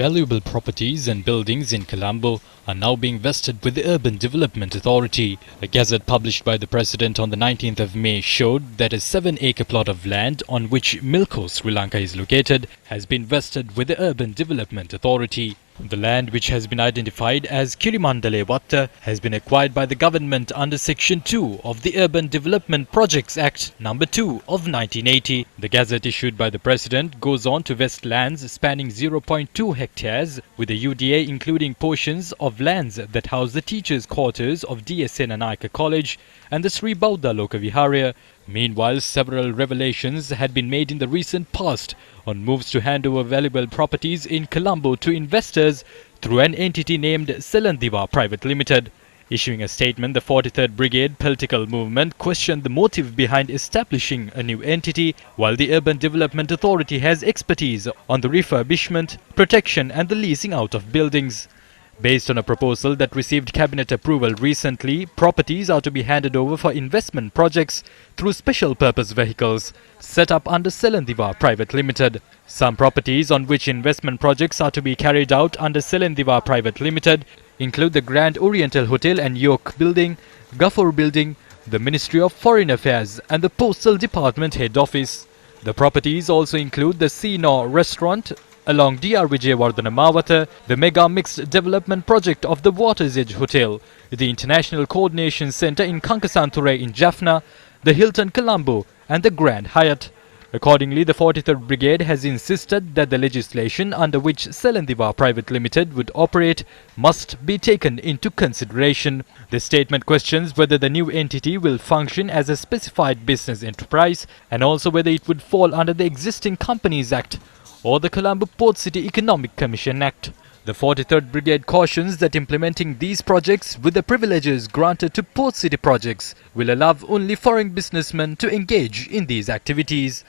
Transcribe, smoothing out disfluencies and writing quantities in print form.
Valuable properties and buildings in Colombo are now being vested with the Urban Development Authority. A gazette published by the President on the 19th of May showed that a 7-acre plot of land on which Milko, Sri Lanka is located has been vested with the Urban Development Authority. The land, which has been identified as Kirimandale Watta, has been acquired by the government under Section 2 of the Urban Development Projects Act No. 2 of 1980. The gazette issued by the President goes on to vest lands spanning 0.2 hectares with the UDA, including portions of lands that house the teachers' quarters of DSN Anayaka College and the Sri Bauddha Lokaviharya. Meanwhile, several revelations had been made in the recent past on moves to hand over valuable properties in Colombo to investors through an entity named Selandiva Private Limited. Issuing a statement, the 43rd Brigade political movement questioned the motive behind establishing a new entity, while the Urban Development Authority has expertise on the refurbishment, protection and the leasing out of buildings. Based on a proposal that received cabinet approval recently, properties are to be handed over for investment projects through special purpose vehicles set up under Selandiva Private Limited. Some properties on which investment projects are to be carried out under Selandiva Private Limited include the Grand Oriental Hotel and Yoke Building, Gaffur Building, the Ministry of Foreign Affairs and the Postal Department Head Office. The properties also include the Sino Restaurant along Dr. Vijayawardena Mawata, the mega mixed development project of the Water's Edge Hotel, the International Coordination Center in Kankasanture in Jaffna, the Hilton Colombo and the Grand Hyatt. Accordingly, the 43rd Brigade has insisted that the legislation under which Selandiva Private Limited would operate must be taken into consideration. The statement questions whether the new entity will function as a specified business enterprise and also whether it would fall under the existing Companies Act or the Colombo Port City Economic Commission Act. The 43rd Brigade cautions that implementing these projects with the privileges granted to Port City projects will allow only foreign businessmen to engage in these activities.